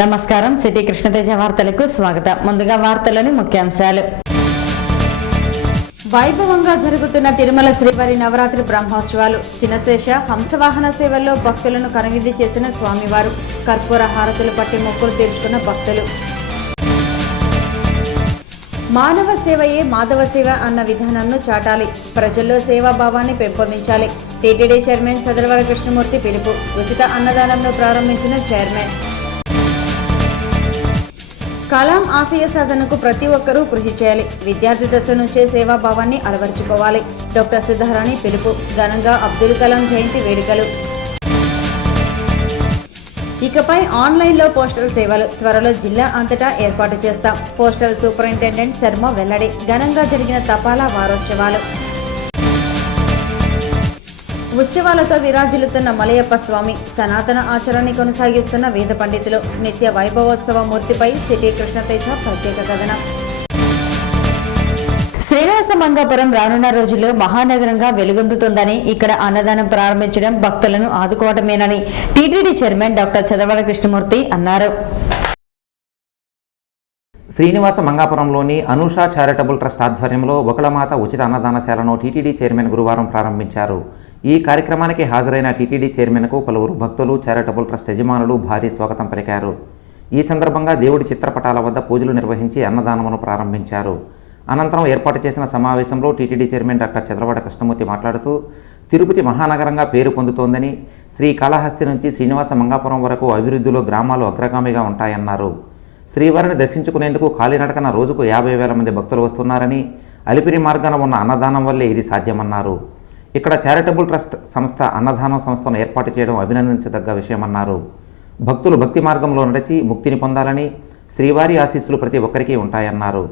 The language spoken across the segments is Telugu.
నమస్కారం. సిటీ కృష్ణతేజ వార్తలకు స్వాగతం. ముందుగా వార్తలోని ముఖ్యాంశాలు. వైభవంగా జరుగుతున్న తిరుమల శ్రీవారి నవరాత్రి బ్రహ్మోత్సవాలు. చిన్నశేష హంసవాహన సేవల్లో భక్తులను కనువిందు చేసిన స్వామివారు. కర్పూర హారతులు పట్టి మొక్కులు తీర్చుకున్న భక్తులు. మానవ సేవయే మాధవ సేవ అన్న విధానాన్ని చాటాలి, ప్రజల్లో సేవాభావాన్ని పెంపొందించాలి. టీటీడీ చైర్మన్ చదలవాడ కృష్ణమూర్తి పిలుపు. ఉచిత అన్నదానంను ప్రారంభించిన చైర్మన్. కలాం ఆశయ సాధనకు ప్రతి ఒక్కరూ కృషి చేయాలి, విద్యార్థి దశ నుంచే సేవాభావాన్ని అలవర్చుకోవాలి. డాక్టర్ సిద్ధారాణి పిలుపు. ఘనంగా అబ్దుల్ కలాం జయంతి వేడుకలు. ఇకపై ఆన్లైన్లో పోస్టల్ సేవలు త్వరలో జిల్లా అంతటా ఏర్పాటు చేస్తాం. పోస్టల్ సూపరింటెండెంట్ శర్మ వెల్లడి. ఘనంగా జరిగిన తపాలా వారోత్సవాలు. ఉత్సవాలతో విరాజిల్లుతున్న మలయప్ప స్వామి. సనాతన ఆచరణని కొనసాగిస్తున్న వేద పండితులు. నిత్య వైభవోత్సవ మూర్తిపై సిటీ కృష్ణతేజ ప్రత్యేక కథనం. శ్రీనివాస మంగాపురం రానున్న రోజుల్లో మహానగరంగా వెలుగొందుతుందని, ఇక్కడ అన్నదానం ప్రారంభించడం భక్తులను ఆదుకోవడమేనని TTD chairman doctor Chadalavada Krishnamurthy అన్నారు. శ్రీనివాస మంగాపురంలోని అనూష చారిటబుల్ ట్రస్ట్ ఆధ్వర్యంలో ఒకళమాత ఉచిత అన్నదానశాలను టీటీడీ చైర్మన్ గురువారం ప్రారంభించారు. ఈ కార్యక్రమానికి హాజరైన టీటీడీ చైర్మన్కు పలువురు భక్తులు, చారిటబుల్ ట్రస్ట్ యజమానులు భారీ స్వాగతం పలికారు. ఈ సందర్భంగా దేవుడి చిత్రపటాల వద్ద పూజలు నిర్వహించి అన్నదానమును ప్రారంభించారు. అనంతరం ఏర్పాటు చేసిన సమావేశంలో TTD chairman doctor Chadalavada Krishnamurthy మాట్లాడుతూ, తిరుపతి మహానగరంగా పేరు పొందుతోందని, శ్రీకాళహస్తి నుంచి శ్రీనివాస మంగాపురం వరకు అభివృద్ధిలో గ్రామాలు అగ్రగామిగా ఉంటాయన్నారు. శ్రీవారిని దర్శించుకునేందుకు కాలినడకన రోజుకు 50,000 మంది భక్తులు వస్తున్నారని, అలిపిరి మార్గాన ఉన్న అన్నదానం వల్లే ఇది సాధ్యమన్నారు. ఇక్కడ చారిటబుల్ ట్రస్ట్ సంస్థ అన్నదానం సంస్థను ఏర్పాటు చేయడం అభినందించదగ్గ విషయమన్నారు. భక్తులు భక్తి మార్గంలో నడిచి ముక్తిని పొందాలని, శ్రీవారి ఆశీస్సులు ప్రతి ఒక్కరికి ఉంటాయన్నారు.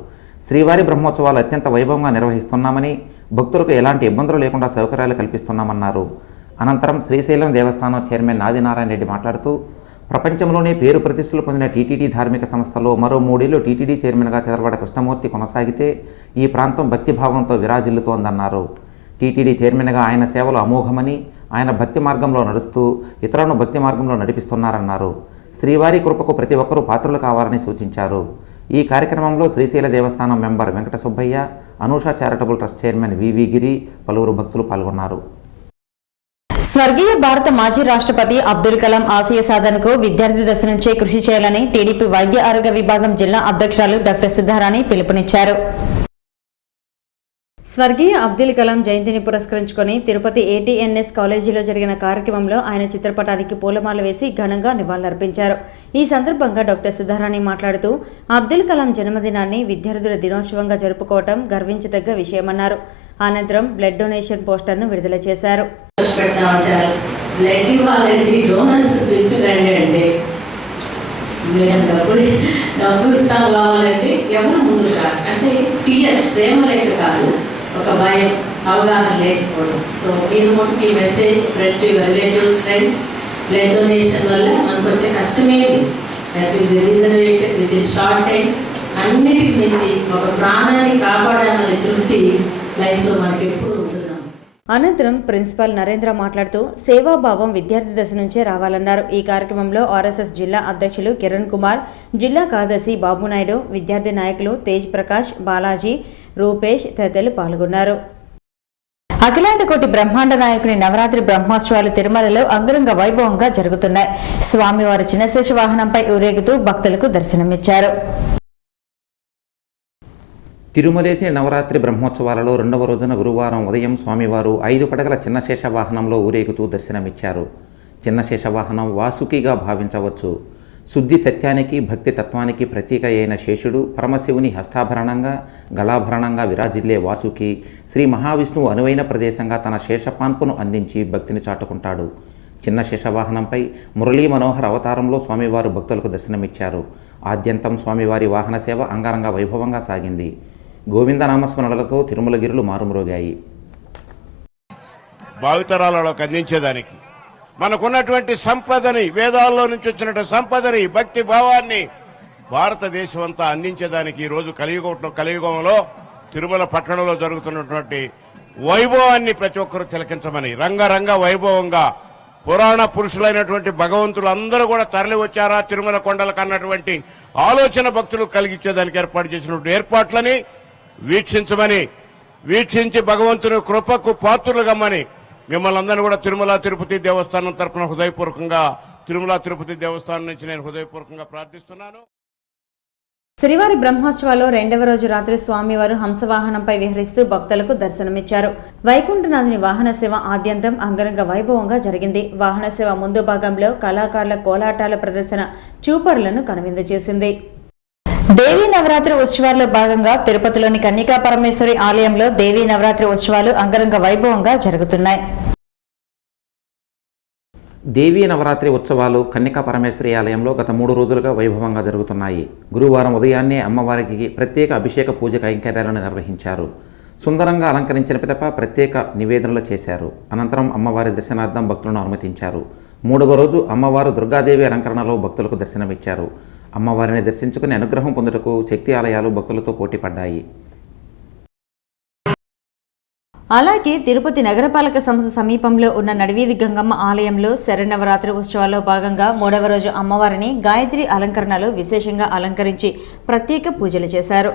శ్రీవారి బ్రహ్మోత్సవాలు అత్యంత వైభవంగా నిర్వహిస్తున్నామని, భక్తులకు ఎలాంటి ఇబ్బందులు లేకుండా సౌకర్యాలు కల్పిస్తున్నామన్నారు. అనంతరం శ్రీశైలం దేవస్థానం చైర్మన్ నాదినారాయణ రెడ్డి మాట్లాడుతూ, ప్రపంచంలోనే పేరు ప్రతిష్టలు పొందిన టీటీడీ ధార్మిక సంస్థలో మరో 3 ఏళ్లు టీటీడీ చైర్మన్గా చదలవాడ కృష్ణమూర్తి కొనసాగితే ఈ ప్రాంతం భక్తిభావంతో విరాజిల్లుతోందన్నారు. టీటీడీ చైర్మన్గా ఆయన సేవలు అమోఘమని, ఆయన భక్తి మార్గంలో నడుస్తూ ఇతరులను భక్తి మార్గంలో నడిపిస్తున్నారన్నారు. శ్రీవారి కృపకు ప్రతి ఒక్కరూ పాత్రలు కావాలని సూచించారు. ఈ కార్యక్రమంలో శ్రీశైల దేవస్థానం member Venkata Subbaiah, Anusha charitable trust chairman VV Giri, పలువురు భక్తులు పాల్గొన్నారు. స్వర్గీయ భారత మాజీ రాష్ట్రపతి అబ్దుల్ కలాం ఆశయ సాధనకు విద్యార్థి దశ నుంచే కృషి చేయాలని టీడీపీ వైద్య ఆరోగ్య విభాగం జిల్లా అధ్యక్షురాలు డాక్టర్ సిద్ధారాణి పిలుపునిచ్చారు. స్వర్గీయ అబ్దుల్ కలాం జయంతిని పురస్కరించుకొని తిరుపతి ఏటీఎన్ఎస్ కాలేజీలో జరిగిన కార్యక్రమంలో ఆయన చిత్రపటానికి పూలమాల వేసి ఘనంగా నివాళులర్పించారు. ఈ సందర్భంగా డాక్టర్ సిద్ధారాణి మాట్లాడుతూ, అబ్దుల్ కలాం జన్మదినాన్ని విద్యార్థుల దినోత్సవంగా జరుపుకోవడం గర్వించదగ్గ విషయమన్నారు. అనంతరం బ్లడ్ డొనేషన్ పోస్టర్ను విడుదల చేశారు. ఒక భయం, అవగాహన లేకపోవడం. సో మీరు మటుకు ఈ message spread to your relatives, friends. Blood donation వల్ల మనకు వచ్చే కష్టమే that will be reservated with in short time. అన్నిటికి మించి ఒక ప్రాణాన్ని కాపాడామనే తృప్తి లైఫ్లో మనకి ఎప్పుడు ఉంటున్నాం. అనంతరం ప్రిన్సిపాల్ నరేంద్ర మాట్లాడుతూ, సేవాభావం విద్యార్థి దశ నుంచే రావాలన్నారు. ఈ కార్యక్రమంలో ఆర్ఎస్ఎస్ జిల్లా అధ్యక్షులు కిరణ్ కుమార్, జిల్లా కార్యదర్శి బాబునాయుడు, విద్యార్థి నాయకులు తేజ్ ప్రకాష్, బాలాజీ, రూపేష్ తదితరులు పాల్గొన్నారు. అఖిలాండకోటి బ్రహ్మాండ నాయకుని నవరాత్రి బ్రహ్మోత్సవాలు తిరుమలలో అంగరంగ వైభవంగా జరుగుతున్నాయి. స్వామివారి చిన్నశేష వాహనంపై ఊరేగుతూ భక్తులకు దర్శనమిచ్చారు. తిరుమలేసి నవరాత్రి బ్రహ్మోత్సవాలలో 2వ రోజున గురువారం ఉదయం స్వామివారు 5 పడగల చిన్నశేష వాహనంలో ఊరేగుతూ దర్శనమిచ్చారు. చిన్నశేష వాహనం వాసుకిగా భావించవచ్చు. శుద్ధి సత్యానికి, భక్తి తత్వానికి ప్రతీక అయిన శేషుడు పరమశివుని హస్తాభరణంగా, గళాభరణంగా విరాజిల్లే వాసుకి శ్రీ మహావిష్ణువు అనువైన ప్రదేశంగా తన శేషపాన్పును అందించి భక్తిని చాటుకుంటాడు. చిన్న శేషవాహనంపై మురళీ మనోహర్ అవతారంలో స్వామివారు భక్తులకు దర్శనమిచ్చారు. ఆద్యంతం స్వామివారి వాహన సేవ అంగరంగ వైభవంగా సాగింది. గోవిందనామస్మరణలతో తిరుమలగిరులు మారుమ్రోగాయి. భావితరాలలోకి అందించేదానికి మనకున్నటువంటి సంపదని, వేదాల్లో నుంచి వచ్చినటువంటి సంపదని, భక్తి భావాన్ని భారతదేశం అంతా అందించేదానికి ఈరోజు కలియుగంలో తిరుమల పట్టణంలో జరుగుతున్నటువంటి వైభవాన్ని ప్రతి ఒక్కరూ తిలకించమని, రంగరంగ వైభవంగా పురాణ పురుషులైనటువంటి భగవంతులు అందరూ కూడా తరలి వచ్చారా తిరుమల కొండలకు అన్నటువంటి ఆలోచన భక్తులు కలిగించేదానికి ఏర్పాటు చేసినటువంటి ఏర్పాట్లని వీక్షించి భగవంతుని కృపకు పాత్రులుగమ్మని మిమ్మల్ని అందరినీ కూడా తిరుమల తిరుపతి దేవస్థానం తరఫున హృదయపూర్వకంగా తిరుమల తిరుపతి దేవస్థానం నుంచి నేను హృదయపూర్వకంగా ప్రార్థిస్తున్నాను. శ్రీవారి బ్రహ్మోత్సవాల్లో రెండవ రోజు రాత్రి స్వామివారు హంసవాహనంపై విహరిస్తూ భక్తులకు దర్శనమిచ్చారు. వైకుంఠనాథుని వాహన సేవ ఆద్యంతం అంగరంగ వైభవంగా జరిగింది. వాహన సేవ ముందు భాగంలో కళాకారుల కోలాటాల ప్రదర్శన చూపరులను కనువిందు చేసింది. దేవీ నవరాత్రి ఉత్సవాల్లో భాగంగా తిరుపతిలోని కన్యకా పరమేశ్వరి ఆలయంలో దేవీ నవరాత్రి ఉత్సవాలు అంగరంగ వైభవంగా జరుగుతున్నాయి. దేవీ నవరాత్రి ఉత్సవాలు కన్యకా పరమేశ్వరి ఆలయంలో గత 3 రోజులుగా వైభవంగా జరుగుతున్నాయి. గురువారం ఉదయాన్నే అమ్మవారికి ప్రత్యేక అభిషేక పూజ కైంకర్యాలను నిర్వహించారు. సుందరంగా అలంకరించిన పిదప ప్రత్యేక నివేదనలు చేశారు. అనంతరం అమ్మవారి దర్శనార్థం భక్తులను అనుమతించారు. 3వ రోజు అమ్మవారు దుర్గాదేవి అలంకరణలో భక్తులకు దర్శనమిచ్చారు. అమ్మవారిని దర్శించుకుని అనుగ్రహం పొందుటకు శక్తి ఆలయాలు భక్తులతో పోటీపడ్డాయి. అలాగే తిరుపతి నగరపాలక సంస్థ సమీపంలో ఉన్న నడివీధి గంగమ్మ ఆలయంలో శరన్నవరాత్రి ఉత్సవాల్లో భాగంగా 3వ రోజు అమ్మవారిని గాయత్రి అలంకరణలో విశేషంగా అలంకరించి ప్రత్యేక పూజలు చేశారు.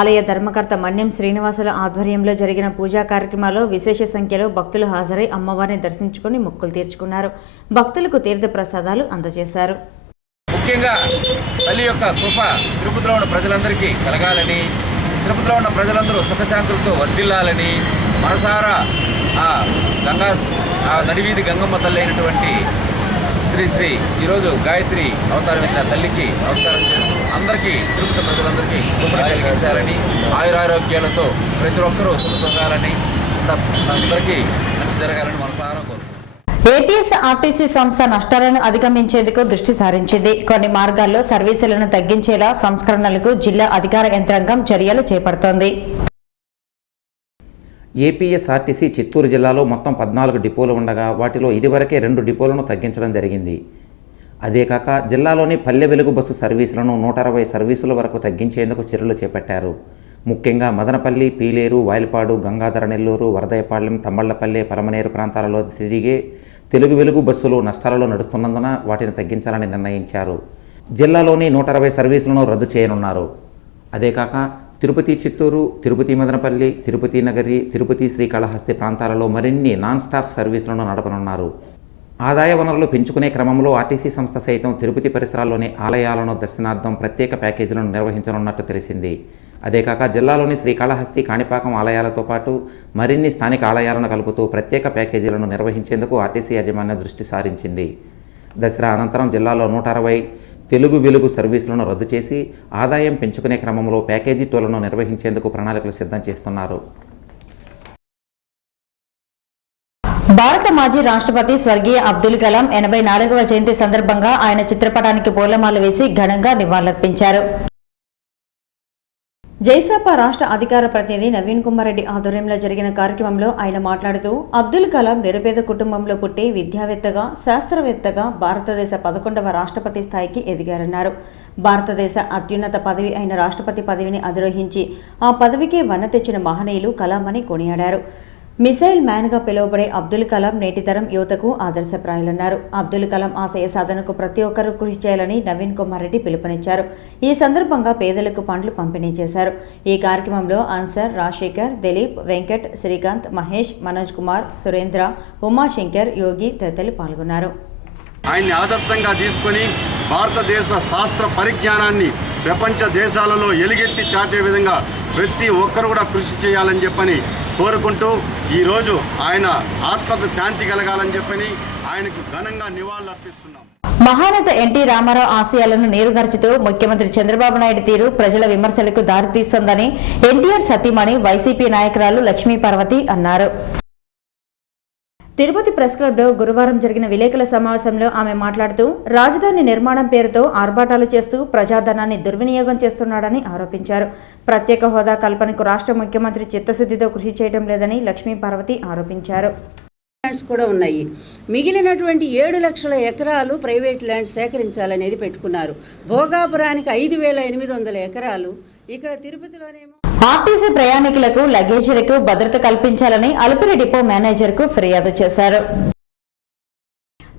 ఆలయ ధర్మకర్త మన్యం శ్రీనివాసుల ఆధ్వర్యంలో జరిగిన పూజా కార్యక్రమాల్లో విశేష సంఖ్యలో భక్తులు హాజరై అమ్మవారిని దర్శించుకుని మొక్కులు తీర్చుకున్నారు. భక్తులకు తీర్థ ప్రసాదాలు అందజేశారు. ముఖ్యంగా తల్లి యొక్క కృప తిరుపతిలో ఉన్న ప్రజలందరికీ కలగాలని, తిరుపతిలో ఉన్న ప్రజలందరూ సుఖశాంతులతో వర్ధిల్లాలని మనసారా ఆ నడివీధి గంగమ్మ తల్లి అయినటువంటి శ్రీ ఈరోజు గాయత్రి అవతారం ఎత్తిన తల్లికి నమస్కారం చేస్తూ అందరికీ తిరుపతి ప్రజలందరికీ కృపను కలిగించాలని, ఆయురారోగ్యాలతో ప్రతి ఒక్కరూ సుఖపడాలని, అందరికీ మంచి జరగాలని మనసారా కోరుకుంటున్నాను. ఏపీఎస్ఆర్టీసీ సంస్థ నష్టాలను అధిగమించేందుకు దృష్టి సారించింది. కొన్ని మార్గాల్లో సర్వీసులను తగ్గించేలా సంస్కరణలకు జిల్లా అధికార యంత్రాంగం చర్యలు చేపడుతోంది. ఏపీఎస్ఆర్టీసీ చిత్తూరు జిల్లాలో మొత్తం 14 డిపోలు ఉండగా వాటిలో ఇదివరకే 2 డిపోలను తగ్గించడం జరిగింది. అదే కాక జిల్లాలోని పల్లె వెలుగు బస్సు సర్వీసులను 160 సర్వీసుల వరకు తగ్గించేందుకు చర్యలు చేపట్టారు. ముఖ్యంగా మదనపల్లి, పీలేరు, వాయిల్పాడు, గంగాధర నెల్లూరు, వరదయపాళ్యం, తమ్మళ్లపల్లె, పలమనేరు ప్రాంతాలలో తిరిగే తెలుగు వెలుగు బస్సులు నష్టాలలో నడుస్తున్నందున వాటిని తగ్గించాలని నిర్ణయించారు. జిల్లాలోని 160 సర్వీసులను రద్దు చేయనున్నారు. అదే కాక తిరుపతి చిత్తూరు, తిరుపతి మదనపల్లి, తిరుపతి నగరి, తిరుపతి శ్రీకాళహస్తి ప్రాంతాలలో మరిన్ని నాన్ స్టాప్ సర్వీసులను నడపనున్నారు. ఆదాయ వనరులు పెంచుకునే క్రమంలో ఆర్టీసీ సంస్థ సైతం తిరుపతి పరిసరాల్లోని ఆలయాలను దర్శనార్థం ప్రత్యేక ప్యాకేజీలను నిర్వహించనున్నట్టు తెలిసింది. అదే కాక జిల్లాలోని శ్రీకాళహస్తి, కాణిపాకం ఆలయాలతో పాటు మరిన్ని స్థానిక ఆలయాలను కలుపుతూ ప్రత్యేక ప్యాకేజీలను నిర్వహించేందుకు ఆర్టీసీ యాజమాన్యం దృష్టి సారించింది. దసరా అనంతరం జిల్లాలో 160 తెలుగు వెలుగు సర్వీసులను రద్దు చేసి ఆదాయం పెంచుకునే క్రమంలో ప్యాకేజీ టోలను నిర్వహించేందుకు ప్రణాళికలు సిద్ధం చేస్తున్నారు. భారత మాజీ రాష్ట్రపతి స్వర్గీయ అబ్దుల్ కలాం 84వ జయంతి సందర్భంగా ఆయన చిత్రపటానికి పూలమాల వేసి ఘనంగా నివాళులర్పించారు. జైసాపా రాష్ట్ర అధికార ప్రతినిధి నవీన్ కుమార్ రెడ్డి ఆధ్వర్యంలో జరిగిన కార్యక్రమంలో ఆయన మాట్లాడుతూ అబ్దుల్ కలాం నిరుపేద కుటుంబంలో పుట్టి విద్యావేత్తగా, శాస్త్రవేత్తగా భారతదేశ 11వ రాష్ట్రపతి స్థాయికి ఎదిగారన్నారు. భారతదేశ అత్యున్నత పదవి అయిన రాష్ట్రపతి పదవిని అధిరోహించి ఆ పదవికే వన్న తెచ్చిన మహనీయులు కలాం అని కొనియాడారు. మిసైల్ మ్యాన్గా పిలువబడే అబ్దుల్ కలాం నేటి తరం యువతకు ఆదర్శప్రాయులన్నారు. అబ్దుల్ కలాం ఆశయ సాధనకు ప్రతి ఒక్కరూ కృషి చేయాలని నవీన్ కుమార్ రెడ్డి పిలుపునిచ్చారు. ఈ సందర్భంగా పేదలకు పండ్లు పంపిణీ చేశారు. ఈ కార్యక్రమంలో అన్సర్, రాజశేఖర్, దిలీప్, వెంకట్, శ్రీకాంత్, మహేష్, మనోజ్ కుమార్, సురేంద్ర, ఉమాశంకర్, యోగి తదితరులు పాల్గొన్నారు. ఆయన్ని ఆదర్శంగా తీసుకొని భారతదేశ శాస్త్ర పరిజ్ఞానాన్ని ప్రపంచ దేశాలలో ఎలుగెత్తి చాటే విధంగా ప్రతి ఒక్కరు కూడా కృషి చేయాలని చెప్పని కోరుకుంటూ ఈరోజు ఆయన ఆత్మకు శాంతి కలగాలని చెప్పని ఆయనకు ఘనంగా నివాళులు అర్పిస్తున్నాం. మహానేత ఎన్టీ రామారావు ఆశయాలను నీరుగార్చుతూ ముఖ్యమంత్రి చంద్రబాబు నాయుడు తీరు ప్రజల విమర్శలకు దారితీస్తోందని ఎన్టీఆర్ సతీమణి వైసీపీ నాయకురాలు లక్ష్మీ పార్వతి అన్నారు. తిరుపతి ప్రెస్ క్లబ్లో గురువారం జరిగిన విలేకరుల సమావేశంలో ఆమె మాట్లాడుతూ రాజధాని నిర్మాణం పేరుతో ఆర్భాటాలు చేస్తూ ప్రజాధనాన్ని దుర్వినియోగం చేస్తున్నాడని ఆరోపించారు. ప్రత్యేక హోదా కల్పనకు రాష్ట్ర ముఖ్యమంత్రి చిత్తశుద్ధితో కృషి చేయడం లేదని లక్ష్మీ పార్వతి ఆరోపించారు. ల్యాండ్స్ కూడా ఉన్నాయి. మిగిలినటువంటి 7 లక్షల ఎకరాలు ప్రైవేట్ ల్యాండ్ సేకరించాలనేది పెట్టుకున్నారు. భోగాపురానికి 5,800 ఎకరాలు, ఇక్కడ తిరుపతిలోనేమో. ఆర్టీసీ ప్రయాణికులకు లగేజీలకు భద్రత కల్పించాలని అలిపిరి డిపో మేనేజర్కు ఫిర్యాదు చేశారు.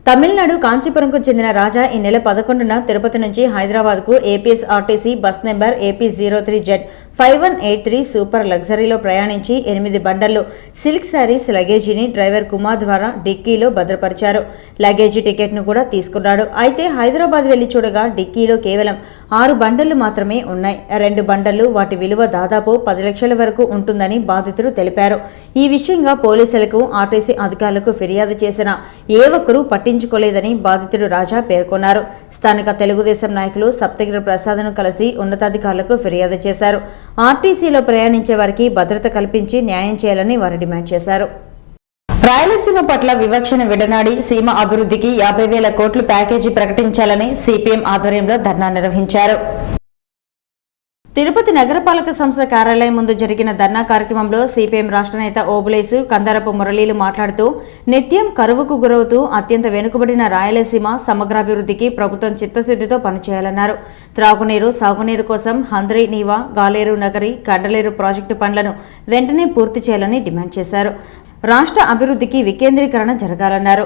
తమిళనాడు కాంచీపురంకు చెందిన రాజా ఈ నెల 11న తిరుపతి నుంచి హైదరాబాద్కు APSRTC bus number AP03Z5183 super లగ్జరీలో ప్రయాణించి 8 బండల్లో సిల్క్ శారీస్ లగేజీని డ్రైవర్ కుమార్ ద్వారా డిక్కీలో భద్రపరిచారు. లగేజీ టికెట్ను కూడా తీసుకున్నాడు. అయితే హైదరాబాద్ వెళ్లి చూడగా డిక్కీలో కేవలం 6 బండళ్లు మాత్రమే ఉన్నాయి. 2 బండళ్లు వాటి విలువ దాదాపు 10 లక్షల వరకు ఉంటుందని బాధితులు తెలిపారు. ఈ విషయంగా పోలీసులకు ఆర్టీసీ అధికారులకు ఫిర్యాదు చేసిన ఏ ఒక్కరూ పట్టించుకోలేదని బాధితుడు రాజా పేర్కొన్నారు. స్థానిక తెలుగుదేశం నాయకులు సప్తగిరి ప్రసాద్ను కలిసి ఉన్నతాధికారులకు ఫిర్యాదు చేశారు. ఆర్టీసీలో ప్రయాణించే వారికి భద్రత కల్పించి న్యాయం చేయాలని వారు డిమాండ్ చేశారు. రాయలసీమ పట్ల వివక్షను విడనాడి సీమ అభివృద్ధికి 50,000 కోట్లు ప్యాకేజీ ప్రకటించాలని సిపిఎం ఆధ్వర్యంలో ధర్నా నిర్వహించారు. తిరుపతి నగరపాలక సంస్థ కార్యాలయం ముందు జరిగిన ధర్నా కార్యక్రమంలో సిపిఎం రాష్ట్ర నేత ఓబులేసు కందరపు మురళీలు మాట్లాడుతూ నిత్యం కరువుకు గురవుతూ అత్యంత వెనుకబడిన రాయలసీమ సమగ్రాభివృద్ధికి ప్రభుత్వం చిత్తశుద్ధితో పనిచేయాలన్నారు. త్రాగునీరు, సాగునీరు కోసం హంద్రీ నీవా, గాలేరు నగరి, కండలేరు ప్రాజెక్టు పనులను వెంటనే పూర్తి చేయాలని డిమాండ్ చేశారు. రాష్ట్ర అభివృద్ధికి వికేంద్రీకరణ జరగాలన్నారు.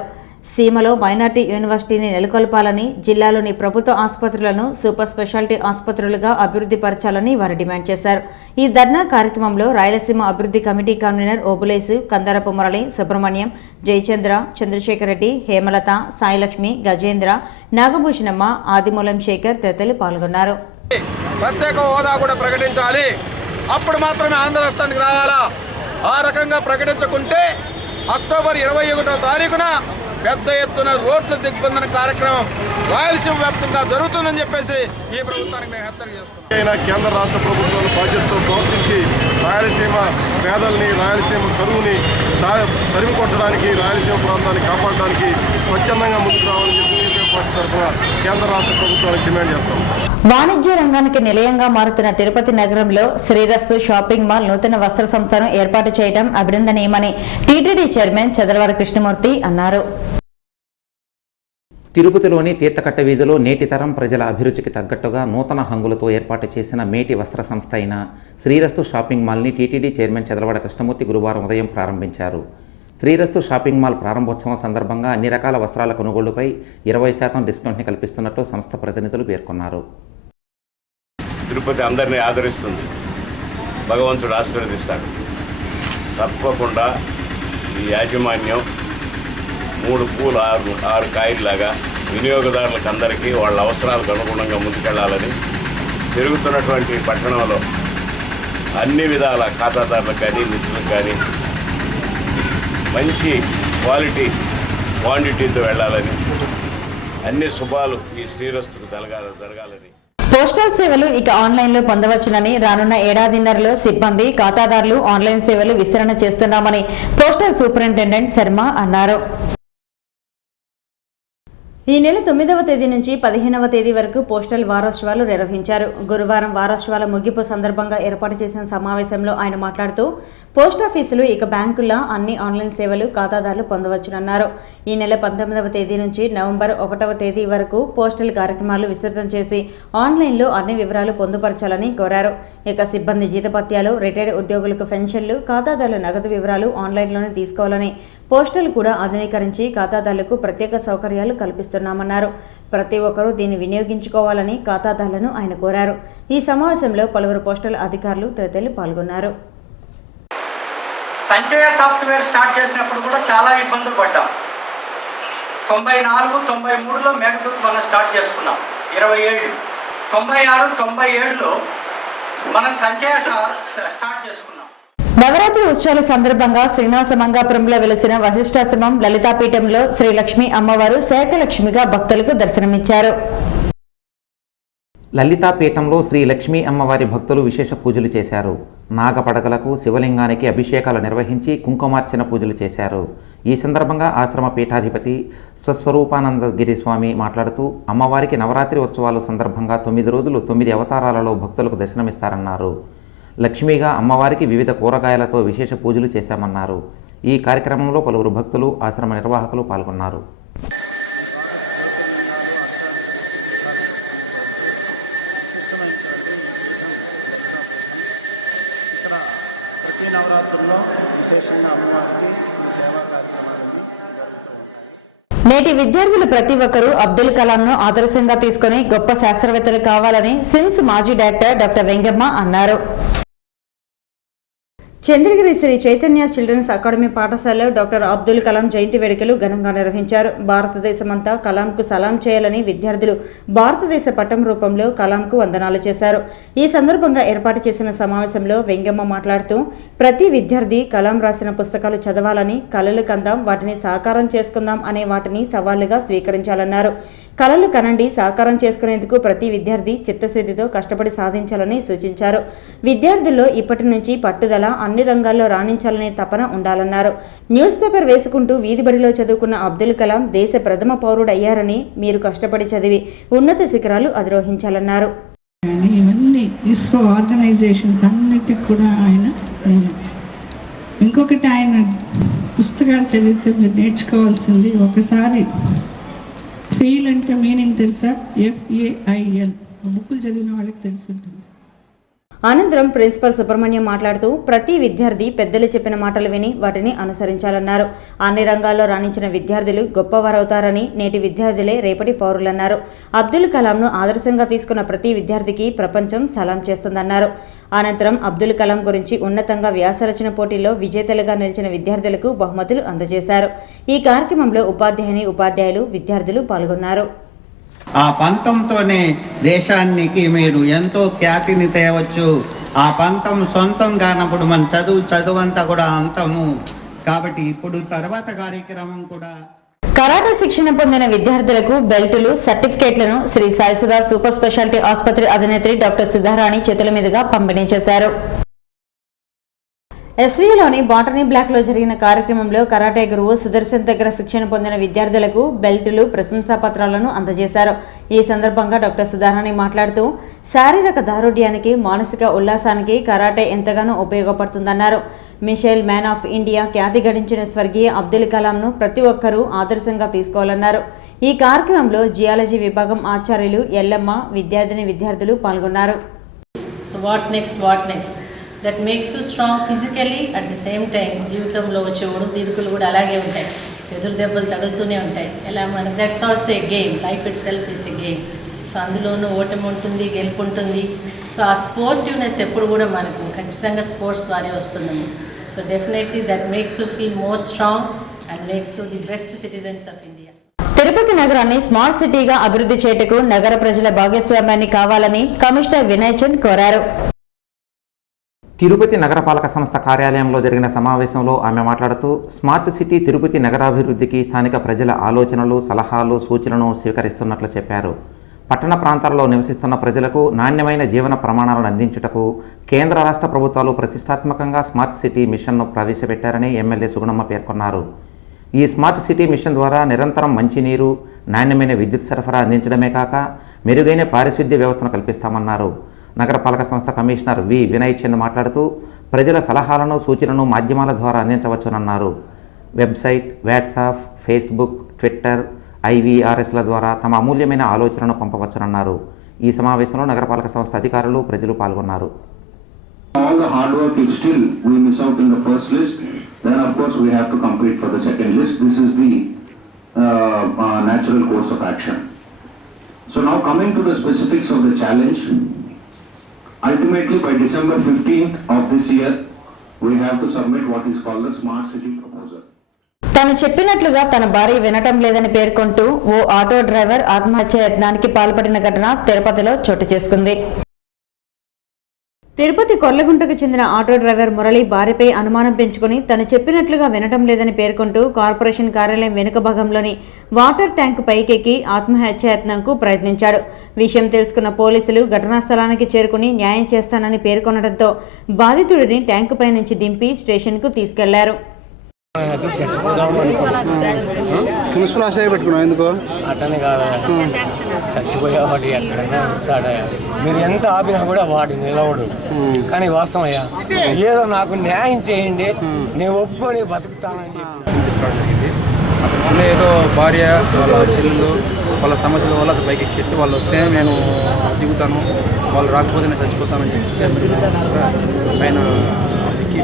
సీమలో మైనార్టీ యూనివర్సిటీని నెలకొల్పాలని, జిల్లాలోని ప్రభుత్వ ఆసుపత్రులను సూపర్ స్పెషాలిటీ ఆసుపత్రులుగా అభివృద్ధి పరచాలని వారు డిమాండ్ చేశారు. ఈ ధర్నా కార్యక్రమంలో రాయలసీమ అభివృద్ధి కమిటీ కన్వీనర్ ఓబులేసు, కందరపు మురళి, సుబ్రహ్మణ్యం, జయచంద్ర, చంద్రశేఖర్ రెడ్డి, హేమలత, సాయిలక్ష్మి, గజేంద్ర, నాగభూషణమ్మ, ఆదిమూలం శేఖర్ తదితరులు పాల్గొన్నారు. ప్రత్యేక హోదా కూడా ప్రకటించాలి, అప్పుడు మాత్రమే ఆంధ్ర రాష్ట్రానికి రావాలా. ఆ రకంగా ప్రకటించకుంటే అక్టోబర్ 21వ తారీఖున పెద్ద ఎత్తున రోడ్ల దిగ్బంధన కార్యక్రమం రాయలసీమ వ్యాప్తంగా జరుగుతుందని చెప్పేసి ఈ ప్రభుత్వానికి మేము హెచ్చరిక చేస్తున్నాం. కేంద్ర రాష్ట్ర ప్రభుత్వాలు బాధ్యతతో ప్రవర్తించి రాయలసీమ పేదల్ని, రాయలసీమ కరువుని తరిమి కొట్టడానికి, రాయలసీమ ప్రాంతాన్ని కాపాడడానికి స్వచ్ఛందంగా ముందుకు రావాలని చెప్పి సిపిఎం పార్టీ తరఫున కేంద్ర రాష్ట్ర ప్రభుత్వాలకు డిమాండ్ చేస్తాం. వాణిజ్య రంగానికి నిలయంగా మారుతున్న తిరుపతి నగరంలో శ్రీరస్తు షాపింగ్ మాల్ నూతన వస్త్ర సంస్థను ఏర్పాటు చేయడం అభినందనీయమని టీటీడీ చైర్మన్ చదలవాడ కృష్ణమూర్తి అన్నారు. తిరుపతిలోని తీర్థకట్ట వీధిలో నేటి తరం ప్రజల అభిరుచికి తగ్గట్టుగా నూతన హంగులతో ఏర్పాటు చేసిన మేటి వస్త్ర సంస్థ అయిన శ్రీరస్తు షాపింగ్ మాల్ని టీటీడీ చైర్మన్ చదలవాడ కృష్ణమూర్తి గురువారం ఉదయం ప్రారంభించారు. శ్రీరస్తు షాపింగ్ మాల్ ప్రారంభోత్సవం సందర్భంగా అన్ని రకాల వస్త్రాల కొనుగోలుపై 20% డిస్కౌంట్ని కల్పిస్తున్నట్టు సంస్థ ప్రతినిధులు పేర్కొన్నారు. తిరుపతి అందరినీ ఆదరిస్తుంది, భగవంతుడు ఆశీర్వదిస్తాడు. తప్పకుండా ఈ యాజమాన్యం 3 పూలు 6 కాయల్లాగా వినియోగదారులకు అందరికీ వాళ్ళ అవసరాలకు అనుగుణంగా ముందుకెళ్లాలని, పెరుగుతున్నటువంటి పట్టణంలో అన్ని విధాల ఖాతాదారులకు కానీ మిత్రులకు కానీ మంచి క్వాంటిటీతో వెళ్ళాలని, అన్ని శుభాలు ఈ శ్రీరస్తుకు జరగాలని. పోస్టల్ సేవలు ఇక ఆన్లైన్లో పొందవచ్చునని, రానున్న ఏడాదిన్నరలో సిబ్బంది, ఖాతాదారులు ఆన్లైన్ సేవలు విస్తరణ చేస్తున్నామని పోస్టల్ సూపరింటెండెంట్ శర్మ అన్నారు. ఈ నెల 9వ తేదీ నుంచి 15వ తేదీ వరకు పోస్టల్ వారోత్సవాలు నిర్వహించారు. గురువారం వారోత్సవాల ముగింపు సందర్భంగా ఏర్పాటు చేసిన సమావేశంలో ఆయన మాట్లాడుతూ పోస్టాఫీసులు ఇక బ్యాంకుల్లో అన్ని ఆన్లైన్ సేవలు ఖాతాదారులు పొందవచ్చునన్నారు. ఈ నెల 19వ తేదీ నుంచి నవంబర్ 1వ తేదీ వరకు పోస్టల్ కార్యక్రమాలు విస్తృతం చేసి ఆన్లైన్లో అన్ని వివరాలు పొందుపరచాలని కోరారు. ఇక సిబ్బంది జీతభత్యాలు, రిటైర్డ్ ఉద్యోగులకు పెన్షన్లు, ఖాతాదారుల నగదు వివరాలు ఆన్లైన్లోనే తీసుకోవాలని, పోస్టల్ కూడా ఆధునీకరించి ఖాతాదారులకు ప్రత్యేక సౌకర్యాలు కల్పిస్తున్నామన్నారు. ప్రతి ఒక్కరూ దీన్ని వినియోగించుకోవాలని ఖాతాదారులను ఆయన కోరారు. ఈ సమావేశంలో పలువురు పోస్టల్ అధికారులు తదితరులు పాల్గొన్నారు. సంచయ సాఫ్ట్వేర్ స్టార్ట్ చేసినప్పుడు కూడా చాలా ఇబ్బందులు పడ్డాం. 94, 93లో మేఘదూత్ మనం స్టార్ట్ చేసుకున్నాం. 20 ఏళ్ళు, 96, 97లో మనం సంచయ స్టార్ట్ చేసుకున్నాం. నవరాత్రి ఉత్సవాల సందర్భంగా శ్రీనివాస మంగాపురంలో వెలిసిన వశిష్ఠాశ్రమం లలితాపీఠంలో శ్రీ లక్ష్మీ అమ్మవారు శాఖలక్ష్మిగా భక్తులకు దర్శనమిచ్చారు. లలితాపీఠంలో శ్రీ లక్ష్మీ అమ్మవారి భక్తులు విశేష పూజలు చేశారు. నాగపడగలకు, శివలింగానికి అభిషేకాలు నిర్వహించి కుంకుమార్చన పూజలు చేశారు. ఈ సందర్భంగా ఆశ్రమ పీఠాధిపతి స్వస్వరూపానందగిరి స్వామి మాట్లాడుతూ అమ్మవారికి నవరాత్రి ఉత్సవాల సందర్భంగా 9 రోజులు 9 అవతారాలలో భక్తులకు దర్శనమిస్తారన్నారు. లక్ష్మిగా అమ్మవారికి వివిధ కూరగాయలతో విశేష పూజలు చేశామన్నారు. ఈ కార్యక్రమంలో పలువురు భక్తులు, ఆశ్రమ నిర్వాహకులు పాల్గొన్నారు. నవరాత్రుల్లో విశేషంగా అమ్మవారికి సేవా కార్యక్రమాలన్నీ జరుగుతూ ఉంటాయి. నేటి విద్యార్థులు ప్రతి ఒక్కరూ అబ్దుల్ కలాంను ఆదర్శంగా తీసుకుని గొప్ప శాస్త్రవేత్తలు కావాలని స్విమ్స్ మాజీ డైరెక్టర్ డాక్టర్ వెంగమ్మ అన్నారు. చంద్రగిరి శ్రీ చైతన్య చిల్డ్రన్స్ అకాడమీ పాఠశాలలో డాక్టర్ అబ్దుల్ కలాం జయంతి వేడుకలు ఘనంగా నిర్వహించారు. భారతదేశమంతా కలాంకు సలాం చేయాలని విద్యార్థులు భారతదేశ పటం రూపంలో కలాంకు వందనాలు చేశారు. ఈ సందర్భంగా ఏర్పాటు చేసిన సమావేశంలో వెంగమ్మ మాట్లాడుతూ ప్రతి విద్యార్థి కలాం రాసిన పుస్తకాలు చదవాలని, కలలు కందాం, వాటిని సాకారం చేసుకుందాం అనే వాటిని సవాళ్లుగా స్వీకరించాలన్నారు. కలలు కనండి, సాకారం చేసుకునేందుకు ప్రతి విద్యార్థి చిత్తశుద్ధితో కష్టపడి సాధించాలని సూచించారు. విద్యార్థుల్లో ఇప్పటి నుంచి పట్టుదల, అన్ని రంగాల్లో రాణించాలనే తపన ఉండాలన్నారు. న్యూస్ పేపర్ వేసుకుంటూ వీధిబడిలో చదువుకున్న అబ్దుల్ కలాం దేశ ప్రథమ పౌరుడయ్యారని, మీరు కష్టపడి చదివి ఉన్నత శిఖరాలు అధిరోహించాలన్నారు. ఇవన్నీ ఇస్రో ఆర్గనైజేషన్స్ అన్నిటికి కూడా ఆయన ఇంకొకటి ఆయన పుస్తకాలు చదివితే మీరు నేర్చుకోవాల్సింది, ఒకసారి ఫెయిల్ అంటే మీనింగ్ తెలుసా? FAIL. బుక్కులు చదివిన వాళ్ళకి తెలుసుంటుంది. అనంతరం ప్రిన్సిపల్ సుబ్రహ్మణ్యం మాట్లాడుతూ ప్రతి విద్యార్థి పెద్దలు చెప్పిన మాటలు విని వాటిని అనుసరించాలన్నారు. అన్ని రంగాల్లో రాణించిన విద్యార్థులు గొప్పవారవుతారని, నేటి విద్యార్థులే రేపటి పౌరులన్నారు. అబ్దుల్ కలాంను ఆదర్శంగా తీసుకున్న ప్రతి విద్యార్థికి ప్రపంచం సలాం చేస్తుందన్నారు. అనంతరం అబ్దుల్ కలాం గురించి ఉన్నతంగా వ్యాసరచన పోటీల్లో విజేతలుగా నిలిచిన విద్యార్థులకు బహుమతులు అందజేశారు. ఈ కార్యక్రమంలో ఉపాధ్యాయులు, విద్యార్థులు పాల్గొన్నారు. ఆ పంతంతోనే దేశానికి మీరు ఎంతో ఖ్యాతిని తేవచ్చు. ఆ పంతం సొంతం కానప్పుడు మన చదువంతా కూడా అంతము. కాబట్టి ఇప్పుడు తర్వాత కార్యక్రమం కూడా కరాటే శిక్షణ పొందిన విద్యార్థులకు బెల్టులు, సర్టిఫికేట్లను శ్రీ సాయిసుధా సూపర్ స్పెషాలిటీ ఆసుపత్రి అధినేత్రి డాక్టర్ సుధారాణి చేతుల మీదుగా పంపిణీ చేశారు. ఎస్వీలోని బాటనీ బ్లాక్లో జరిగిన కార్యక్రమంలో కరాటే గురువు సుదర్శన్ దగ్గర శిక్షణ పొందిన విద్యార్థులకు బెల్టులు, ప్రశంసా పత్రాలను అందజేశారు. ఈ సందర్భంగా డాక్టర్ సుధారాణి మాట్లాడుతూ శారీరక దారుఢ్యానికి, మానసిక ఉల్లాసానికి కరాటే ఎంతగానో ఉపయోగపడుతుందన్నారు. మిషేల్ మ్యాన్ ఆఫ్ ఇండియా ఖ్యాతి గడించిన స్వర్గీయ అబ్దుల్ కలాంను ప్రతి ఒక్కరూ ఆదర్శంగా తీసుకోవాలన్నారు. ఈ కార్యక్రమంలో జియాలజీ విభాగం ఆచార్యులు ఎల్లమ్మ, విద్యార్థులు పాల్గొన్నారు. That makes you strong physically, at the same time జీవితంలో వచ్చే ఒడుదీర్పులు కూడా అలాగే ఉంటాయి, ఎదురు దెబ్బలు తగులుతూనే ఉంటాయి. ఎలా మనకు that's also a game, life it self is a game. So అందులోనూ ఓటమి ఉంటుంది, గెలుపు ఉంటుంది. సో ఆ స్పోర్టివ్నెస్ ఎప్పుడు కూడా మనకు ఖచ్చితంగా స్పోర్ట్స్ ద్వారా వస్తుంది. So definitely that makes you feel more strong and makes you the best citizens of India. Tirupati నగరాన్ని స్మార్ట్ సిటీగా అభివృద్ధి చేయటకు నగర ప్రజల భాగస్వామ్యాన్ని కావాలని కమిషనర్ వినయ్ చంద్ కోరారు. తిరుపతి నగరపాలక సంస్థ కార్యాలయంలో జరిగిన సమావేశంలో ఆమె మాట్లాడుతూ స్మార్ట్ సిటీ తిరుపతి నగరాభివృద్ధికి స్థానిక ప్రజల ఆలోచనలు, సలహాలు, సూచనలను స్వీకరిస్తున్నట్లు చెప్పారు. పట్టణ ప్రాంతాల్లో నివసిస్తున్న ప్రజలకు నాణ్యమైన జీవన ప్రమాణాలను అందించుటకు కేంద్ర రాష్ట్ర ప్రభుత్వాలు ప్రతిష్టాత్మకంగా స్మార్ట్ సిటీ మిషన్ను ప్రవేశపెట్టారని ఎమ్మెల్యే సుగుణమ్మ పేర్కొన్నారు. ఈ స్మార్ట్ సిటీ మిషన్ ద్వారా నిరంతరం మంచినీరు, నాణ్యమైన విద్యుత్ సరఫరా అందించడమే కాక మెరుగైన పారిశుద్ధ్య వ్యవస్థను కల్పిస్తామన్నారు. నగరపాలక సంస్థ కమిషనర్ వి వినయ్ చంద్ మాట్లాడుతూ ప్రజల సలహాలను, సూచనలను మాధ్యమాల ద్వారా అందించవచ్చునన్నారు. వెబ్సైట్, వాట్సాప్, ఫేస్బుక్, ట్విట్టర్, IVRSల ద్వారా తమ అమూల్యమైన ఆలోచనను పంపవచ్చునన్నారు. ఈ సమావేశంలో నగరపాలక సంస్థ అధికారులు, ప్రజలు పాల్గొన్నారు. All the hard work if still we miss out in the first list, then of course we have to compete for the second list. This is the natural course of action. So now coming to the specifics of the challenge, ultimately by December 15th of this year, we have to submit what is called the Smart City Proposal. తను చెప్పినట్లుగా తన భార్య వినటం లేదని పేర్కొంటూ ఓ ఆటో డ్రైవర్ ఆత్మహత్య యత్నానికి పాల్పడిన ఘటన తిరుపతిలో చోటు చేసుకుంది. తిరుపతి కొర్లగుంటకు చెందిన ఆటో డ్రైవర్ మురళి భార్యపై అనుమానం పెంచుకుని తను చెప్పినట్లుగా వినటం లేదని పేర్కొంటూ కార్పొరేషన్ కార్యాలయం వెనుక భాగంలోని వాటర్ ట్యాంకు పైకెక్కి ఆత్మహత్యాయత్నంకు ప్రయత్నించాడు. విషయం తెలుసుకున్న పోలీసులు ఘటనా స్థలానికి చేరుకుని న్యాయం చేస్తానని పేర్కొనడంతో బాధితుడిని ట్యాంకుపై నుంచి దింపి స్టేషన్కు తీసుకెళ్లారు. అట్టనే కాదు, చచ్చిపోయేవాడు ఎక్కడైనా ఇస్తాడా, మీరు ఎంత ఆపినా కూడా వాడు నిలవడు. కానీ వాస్తవయ్యా, ఏదో నాకు న్యాయం చేయండి, నేను ఒప్పుకొని బతుకుతానని చెప్పి తీసుకోవడం జరిగింది. అతను ఏదో భార్య, వాళ్ళ చెల్లెలు, వాళ్ళ సమస్యల వల్ల అది పైకి ఎక్కేసి వాళ్ళు వస్తే నేను దిగుతాను, వాళ్ళు రాకపోతే నేను చచ్చిపోతానని చెప్పేసి పైన ఎక్కి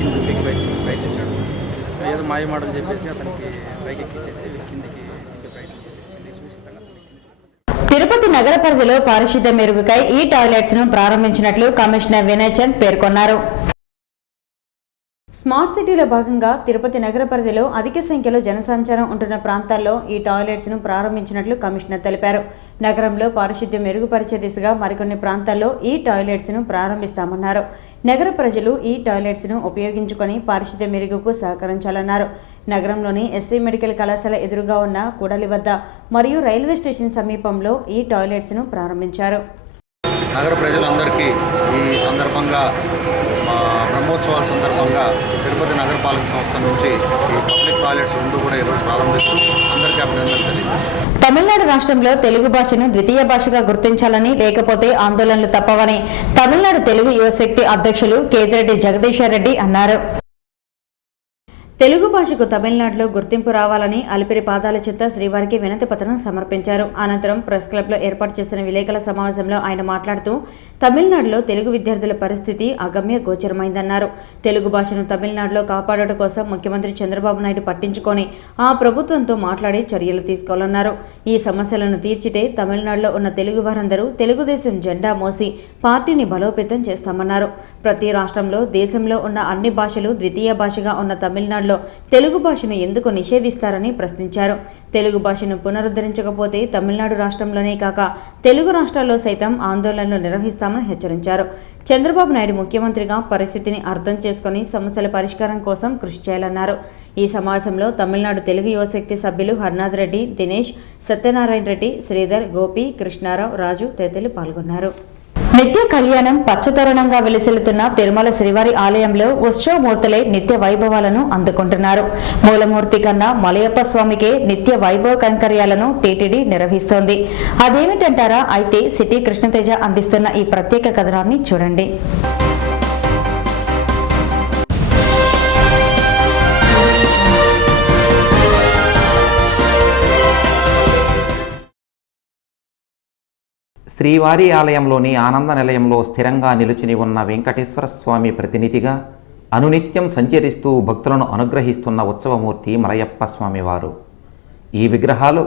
కిందకి ప్రయత్నించాడు. ఏదో మాయ మాటలు చెప్పేసి అతనికి పైకి ఎక్కించేసి కిందికి తిరుపతి నగర పరిధిలో పారిశుద్ధ్య మెరుగుకై ఈ టాయిలెట్స్ ను ప్రారంభించినట్లు కమిషనర్ వినయ్ చంద్ పేర్కొన్నారు. స్మార్ట్ సిటీలో భాగంగా తిరుపతి నగర పరిధిలో అధిక సంఖ్యలో జనసంచారం ఉంటున్న ప్రాంతాల్లో ఈ టాయిలెట్స్ ను ప్రారంభించినట్లు కమిషనర్ తెలిపారు. నగరంలో పారిశుద్ధ్యం మెరుగుపరిచే దిశగా మరికొన్ని ప్రాంతాల్లో ఈ టాయిలెట్స్ ను ప్రారంభిస్తామన్నారు. నగర ప్రజలు ఈ టాయిలెట్స్ ను ఉపయోగించుకొని పారిశుద్ధ్య మెరుగుకు సహకరించాలన్నారు. నగరంలోని ఎస్వి మెడికల్ కళాశాల ఎదురుగా ఉన్న కూడలి వద్ద మరియు రైల్వే స్టేషన్ సమీపంలో ఈ టాయిలెట్స్ ను ప్రారంభించారు. నగర ప్రజలందరికీ ఈ సందర్భంగా బ్రహ్మోత్సవాల సందర్భంగా తిరుపతి నగరపాలక సంస్థ నుంచి ఈ పబ్లిక్ టాయిలెట్స్ రెండు కూడా ఈరోజు ప్రారంభిస్తూ అందరికీ అభినందనలు తెలియజేస్తున్నాను. తమిళనాడు రాష్ట్రంలో తెలుగు భాషను ద్వితీయ భాషగా గుర్తించాలని, లేకపోతే ఆందోళనలు తప్పవని తమిళనాడు తెలుగు యువశక్తి అధ్యక్షులు కేతిరెడ్డి జగదీశ్వర్ రెడ్డి అన్నారు. తెలుగు భాషకు తమిళనాడులో గుర్తింపు రావాలని అలిపిరి పాదాల చెంత శ్రీవారికి వినతి పత్రం సమర్పించారు. అనంతరం ప్రెస్ క్లబ్లో ఏర్పాటు చేసిన విలేకరుల సమావేశంలో ఆయన మాట్లాడుతూ తమిళనాడులో తెలుగు విద్యార్థుల పరిస్థితి అగమ్య గోచరమైందన్నారు. తెలుగు భాషను తమిళనాడులో కాపాడటం కోసం ముఖ్యమంత్రి చంద్రబాబు నాయుడు పట్టించుకొని ఆ ప్రభుత్వంతో మాట్లాడి చర్యలు తీసుకోవాలన్నారు. ఈ సమస్యలను తీర్చితే తమిళనాడులో ఉన్న తెలుగు వారందరూ తెలుగుదేశం జెండా మోసి పార్టీని బలోపేతం చేస్తామన్నారు. ప్రతి రాష్ట్రంలో దేశంలో ఉన్న అన్ని భాషలు ద్వితీయ భాషగా ఉన్న తమిళనాడులో తెలుగు భాషను ఎందుకు నిషేధిస్తారని ప్రశ్నించారు. తెలుగు భాషను పునరుద్ధరించకపోతే తమిళనాడు రాష్ట్రంలోనే కాక తెలుగు రాష్ట్రాల్లో సైతం ఆందోళనలు నిర్వహిస్తామని హెచ్చరించారు. చంద్రబాబు నాయుడు ముఖ్యమంత్రిగా పరిస్థితిని అర్థం చేసుకుని సమస్యల పరిష్కారం కోసం కృషి చేయాలన్నారు. ఈ సమావేశంలో తమిళనాడు తెలుగు యువశక్తి సభ్యులు హర్నాథ్ రెడ్డి, దినేష్, సత్యనారాయణ రెడ్డి, శ్రీధర్, గోపి, కృష్ణారావు, రాజు తదితరులు పాల్గొన్నారు. నిత్య కళ్యాణం పచ్చతరుణంగా వెలిసిల్లుతున్న తిరుమల శ్రీవారి ఆలయంలో ఉత్సవమూర్తులే నిత్య వైభవాలను అందుకుంటున్నారు. మూలమూర్తి కన్నా మలయప్ప స్వామికే నిత్య వైభవ కైంకర్యాలను టీటీడీ నిర్వహిస్తోంది. అదేమిటంటారా? అయితే సిటీ కృష్ణతేజ అందిస్తున్న ఈ ప్రత్యేక కథనాన్ని చూడండి. శ్రీవారి ఆలయంలోని ఆనంద నిలయంలో స్థిరంగా నిలుచుని ఉన్న వెంకటేశ్వర స్వామి ప్రతినిధిగా అనునిత్యం సంచరిస్తూ భక్తులను అనుగ్రహిస్తున్న ఉత్సవమూర్తి మలయప్ప స్వామివారు. ఈ విగ్రహాలు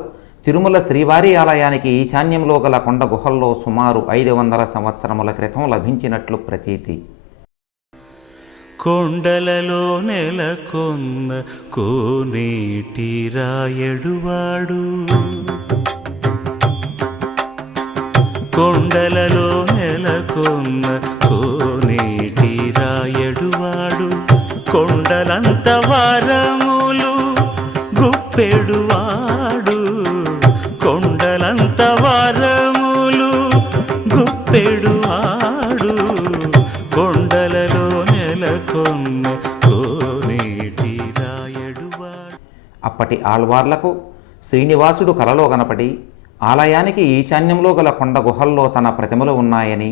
తిరుమల శ్రీవారి ఆలయానికి ఈశాన్యంలో గల కొండ గుహల్లో సుమారు 500 సంవత్సరముల క్రితం లభించినట్లు ప్రతీతి. కొండలలో నెలకొన్న కోనేటి రాయడువాడు, కొండలలో నెలకొన్న కోనేటి రాయడువాడు, కొండలంత వారములు గుప్పెడువాడు, కొండలంత వారములు గుప్పెడువాడు, కొండలలో నెలకొన్న కోనేటి రాయడువాడు. అప్పటి ఆళ్వార్లకు శ్రీనివాసుడు కలలో కనపడి ఆలయానికి ఈశాన్యంలో గల కొండ గుహల్లో తన ప్రతిమలు ఉన్నాయని,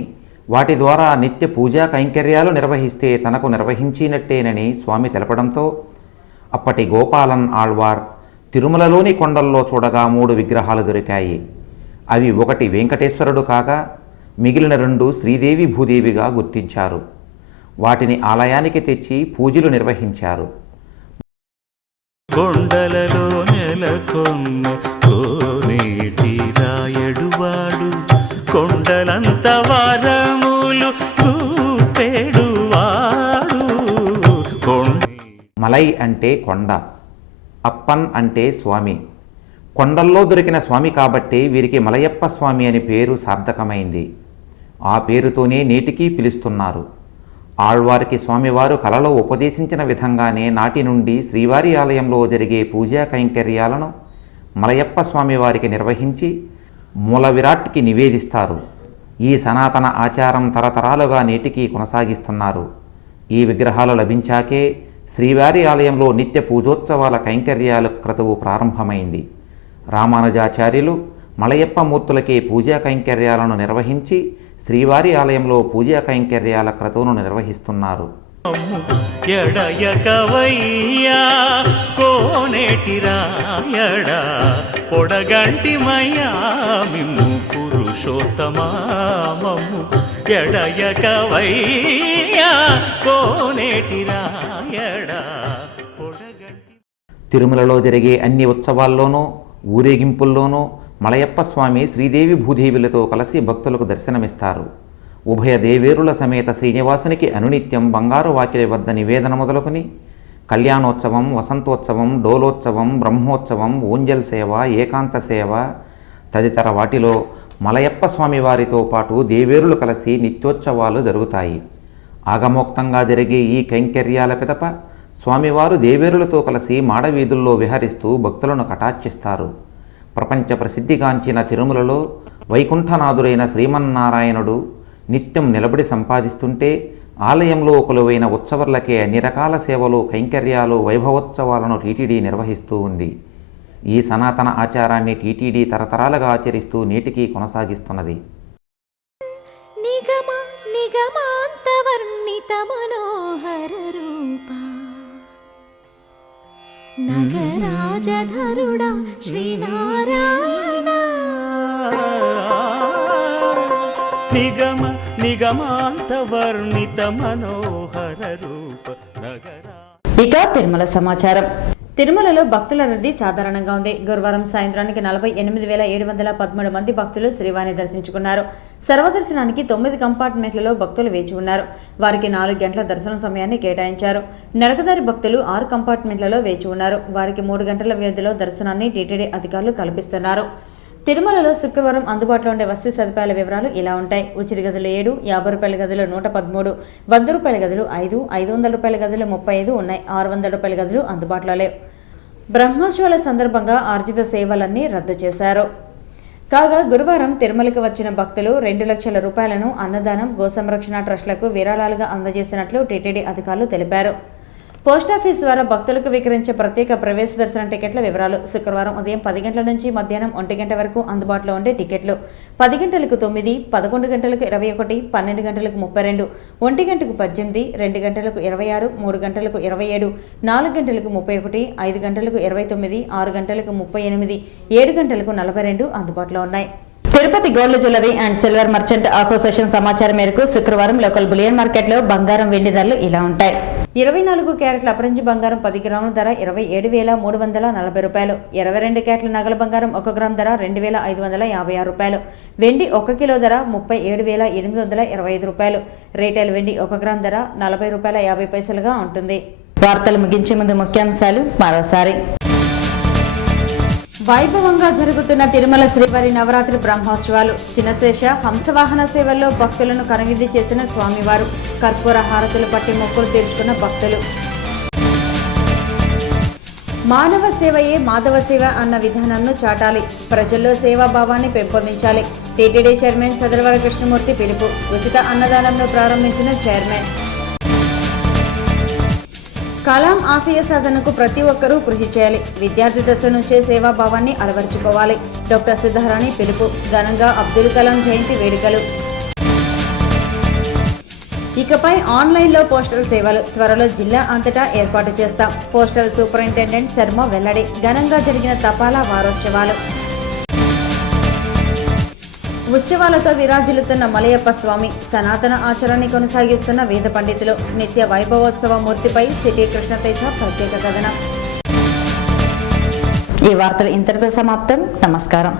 వాటి ద్వారా నిత్య పూజా కైంకర్యాలు నిర్వహిస్తే తనకు నిర్వహించినట్టేనని స్వామి తెలపడంతో అప్పటి గోపాలన్ ఆళ్వార్ తిరుమలలోని కొండల్లో చూడగా 3 విగ్రహాలు దొరికాయి. అవి ఒకటి వెంకటేశ్వరుడు కాగా మిగిలిన 2 శ్రీదేవి భూదేవిగా గుర్తించారు. వాటిని ఆలయానికి తెచ్చి పూజలు నిర్వహించారు. కొండలలో నెలకొన్న కోనేటి రాయడువాడు, కొండలంత వారములు గుప్పెడువాడు. మలై అంటే కొండ, అప్పన్ అంటే స్వామి. కొండల్లో దొరికిన స్వామి కాబట్టి వీరికి మలయప్ప స్వామి అని పేరు సార్థకమైంది. ఆ పేరుతోనే నేటికీ పిలుస్తున్నారు. ఆళ్వారికి స్వామివారు కలలో ఉపదేశించిన విధంగానే నాటి నుండి శ్రీవారి ఆలయంలో జరిగే పూజా కైంకర్యాలను మలయప్ప స్వామివారికి నిర్వహించి మూల విరాట్కి నివేదిస్తారు. ఈ సనాతన ఆచారం తరతరాలుగా నేటికి కొనసాగిస్తున్నారు. ఈ విగ్రహాలు లభించాకే శ్రీవారి ఆలయంలో నిత్య పూజోత్సవాల కైంకర్యాల క్రతువు ప్రారంభమైంది. రామానుజాచార్యులు మలయప్ప మూర్తులకే పూజా కైంకర్యాలను నిర్వహించి శ్రీవారి ఆలయంలో పూజా కైంకర్యాల క్రతువును నిర్వహిస్తున్నారు. ఎడయకవయ్యా కోనేటి రాయడా, పొడగంటి మయ్యా మిమ్ము పురుషోత్తమామము. ఎడయకవయ్యా కోనేటి రాయడా, పొడగంటి. తిరుమలలో జరిగే అన్ని ఉత్సవాల్లోనూ ఊరేగింపుల్లోనూ మలయప్ప స్వామి శ్రీదేవి భూదేవులతో కలిసి భక్తులకు దర్శనమిస్తారు. ఉభయ దేవేరుల సమేత శ్రీనివాసునికి అనునిత్యం బంగారు వాకిలి వద్ద నివేదన మొదలుకొని కళ్యాణోత్సవం, వసంతోత్సవం, డోలోత్సవం, బ్రహ్మోత్సవం, ఊంజల్ సేవ, ఏకాంత సేవ తదితర వాటిలో మలయప్ప స్వామి వారితో పాటు దేవేరులు కలిసి నిత్యోత్సవాలు జరుగుతాయి. ఆగమోక్తంగా జరిగే ఈ కైంకర్యాల పిదప స్వామివారు దేవేరులతో కలిసి మాడవీధుల్లో విహరిస్తూ భక్తులను కటాక్షిస్తారు. ప్రపంచ ప్రసిద్ధిగాంచిన తిరుమలలో వైకుంఠనాథుడైన శ్రీమన్నారాయణుడు నిత్యం నిలబడి సంపాదిస్తుంటే ఆలయంలో కొలువైన ఉత్సవర్లకే అన్ని రకాల సేవలు, కైంకర్యాలు, వైభవోత్సవాలను టీటీడీ నిర్వహిస్తూ ఉంది. ఈ సనాతన ఆచారాన్ని టీటీడీ తరతరాలుగా ఆచరిస్తూ నేటికీ కొనసాగిస్తున్నది. నిగమ నిగమాంతవర్ణిత మనోహర రూప నగరాజధరుడా శ్రీనారాయణ. నిగమ నిగమాంత వర్ణిత మనోహర రూప నగరా. ఇక తిరుమల సమాచారం. తిరుమలలో భక్తుల రద్దీ సాధారణంగా ఉంది. గురువారం సాయంత్రానికి 48,713 మంది భక్తులు శ్రీవారిని దర్శించుకున్నారు. సర్వదర్శనానికి 9 కంపార్ట్మెంట్లలో భక్తులు వేచి ఉన్నారు. వారికి 4 గంటల దర్శన సమయాన్ని కేటాయించారు. నడకదారి భక్తులు 6 కంపార్ట్మెంట్లలో వేచి ఉన్నారు. వారికి 3 గంటల వ్యవధిలో దర్శనాన్ని టీటీడీ అధికారులు కల్పిస్తున్నారు. తిరుమలలో శుక్రవారం అందుబాటులో ఉండే వసతి సదుపాయాల వివరాలు ఇలా ఉంటాయి. ఉచిత గదులు 7, 50 రూపాయల గదులు 113, 100 రూపాయల గదులు 5, 500 రూపాయల గదులు 35 ఉన్నాయి. 600 రూపాయల గదులు అందుబాటులో లేవు. బ్రహ్మోత్సవాల సందర్భంగా ఆర్జిత సేవలన్నీ రద్దు చేశారు. కాగా గురువారం తిరుమలకు వచ్చిన భక్తులు 2 లక్షల రూపాయలను అన్నదానం, గోసంరక్షణ ట్రస్టులకు విరాళాలుగా అందజేసినట్లు టీటీడీ అధికారులు తెలిపారు. పోస్టాఫీస్ ద్వారా భక్తులకు విక్రయించే ప్రత్యేక ప్రవేశ దర్శన టికెట్ల వివరాలు. శుక్రవారం ఉదయం 10 గంటల నుంచి మధ్యాహ్నం 1 గంట వరకు అందుబాటులో ఉండే టికెట్లు 10 గంటలకు 9, 11 గంటలకు 21, 12 గంటలకు 32, 1 గంటకు 18, 2 గంటలకు 26, 3 గంటలకు 27, 4 గంటలకు 31, 5 గంటలకు 29, 6 గంటలకు 38, 7 గంటలకు 42 అందుబాటులో ఉన్నాయి. Tirupati gold jewellery and silver merchant association సమాచారం మేరకు శుక్రవారం లోకల్ బులియన్ మార్కెట్లో బంగారం, వెండి ధరలు ఇలా ఉంటాయి. 24 క్యారెట్ల అపరంజి బంగారం 10 గ్రాముల ధర 27,340 రూపాయలు. 22 క్యారెట్ల నగల బంగారం 1 గ్రాము ధర 2,556 రూపాయలు. వెండి 1 కిలో ధర 37,825 రూపాయలు. రీటైల్ వెండి 1 గ్రాము ధర 40 రూపాయల 50 పైసలుగా ఉంటుంది. వార్తలు ముగించే ముందు ముఖ్యాంశాలు మరోసారి. వైభవంగా జరుగుతున్న తిరుమల శ్రీవారి నవరాత్రి బ్రహ్మోత్సవాలు. చిన్నశేష హంసవాహన సేవల్లో భక్తులను కనువిందు చేసిన స్వామివారు. కర్పూర హారతులు పట్టి మొక్కులు తీర్చుకున్న భక్తులు. మానవ సేవయే మాధవ సేవ అన్న విధానాన్ని చాటాలి. ప్రజల్లో సేవాభావాన్ని పెంపొందించాలి. టీటీడీ చైర్మన్ చదరవర కృష్ణమూర్తి పిలుపు. ఉచిత అన్నదానంను ప్రారంభించిన చైర్మన్. కలాం ఆశయ సాధనకు ప్రతి ఒక్కరూ కృషి చేయాలి. విద్యార్థి దశ నుంచే సేవాభావాన్ని అలవర్చుకోవాలి. డాక్టర్ సిద్ధారాణి పిలుపు. ఘనంగా అబ్దుల్ కలాం జయంతి వేడుకలు. ఇకపై ఆన్లైన్లో పోస్టల్ సేవలు త్వరలో జిల్లా అంతటా ఏర్పాటు చేస్తాం. పోస్టల్ సూపరింటెండెంట్ శర్మ వెల్లడి. ఘనంగా జరిగిన తపాలా వారోత్సవాలు. ఉత్సవాలతో విరాజిల్లుతున్న మలయప్ప స్వామి. సనాతన ఆచరణని కొనసాగిస్తున్న వేద పండితులు. నిత్య వైభవోత్సవ మూర్తిపై సిటీ కృష్ణతేజ ప్రత్యేక కథనం. ఈ వార్తలు ఇంతటితో సమాప్తం. నమస్కారం.